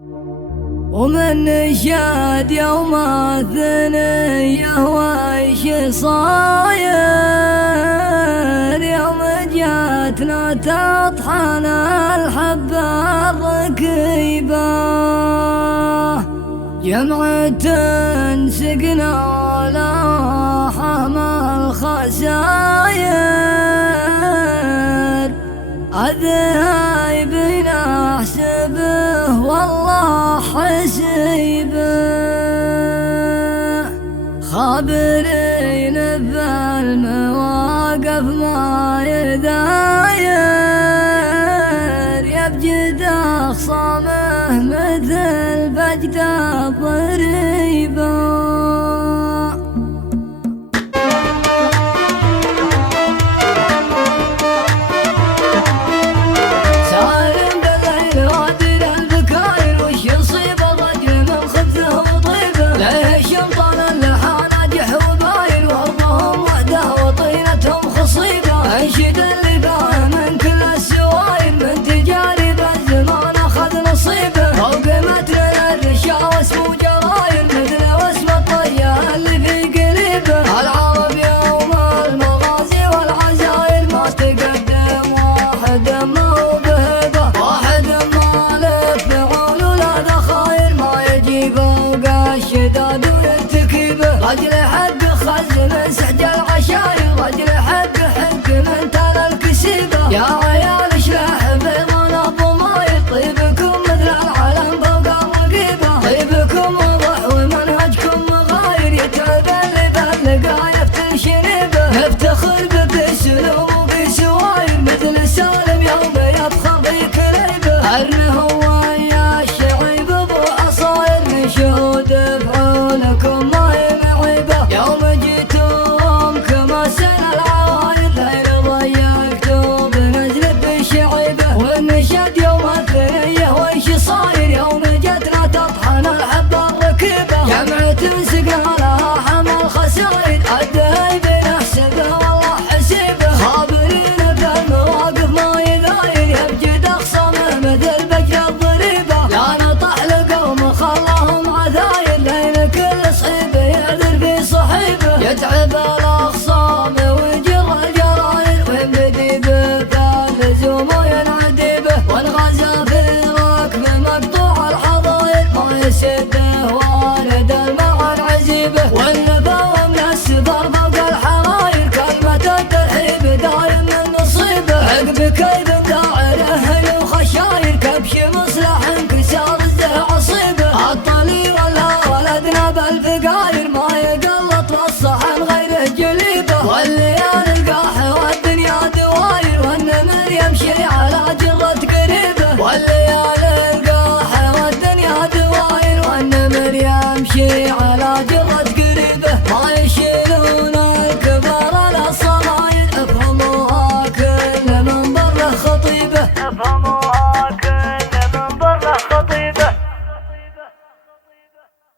ومن شاد يوم الثنية ويش صاير يوم جاتنا تطحن الحبة الركيبة جمعة سقنا لاحم الخساير الذهايب نحسبه والله حسيبه خابرين بالمواقف ما يداير يبجد أخصامه مثل بجد الضريبه. رجل حق خزن سحج العشاير رجل حق من ترى الكسيبة يا عيال اشلاح بيضان الضماير طيبكم مثل العلم فوق الرقيبة طيبكم وضح ومنهجكم مغاير يتعب اللي باللقايا بتنشنيبه نفتخر بسلوم وفي سواير مثل سالم يوم يفخر في كليبه ارنه هو يا الشعيب ابو عصاير من شهود فعولكم يوم جيتم كما سنة العوايد ليل ضيقتم بنزل بالشعيبة والنشد يوم الثنية ويش صاير يوم جتنا تطحن الحبة الركيبة جمعة سقنا لها حمى الخساير الدهيب نحسبه والله حسيبه خابرين بالمواقف ما يداير يبجد أخصامه مثل بجر الضريبة لا نطح لقوم خلاهم عذاير لين كل صحيبه يعذر في صحيبه يتعب الأخصام ويجر الجراير ويمدي باللزوم وينعدي به والغزا في ركب مقطوع الحضاير ما يسده والد المع العزيبه والنبوة من السفر فوق الحراير كلمة الترحيب دايم من نصيبه عقب كيف داعر أهل وخشاير كبش مصلح انكسار الزرع عصيبه الطلي ولا ولدنا بالفقاير ما يقلط والصحن غيره جليبه والليالي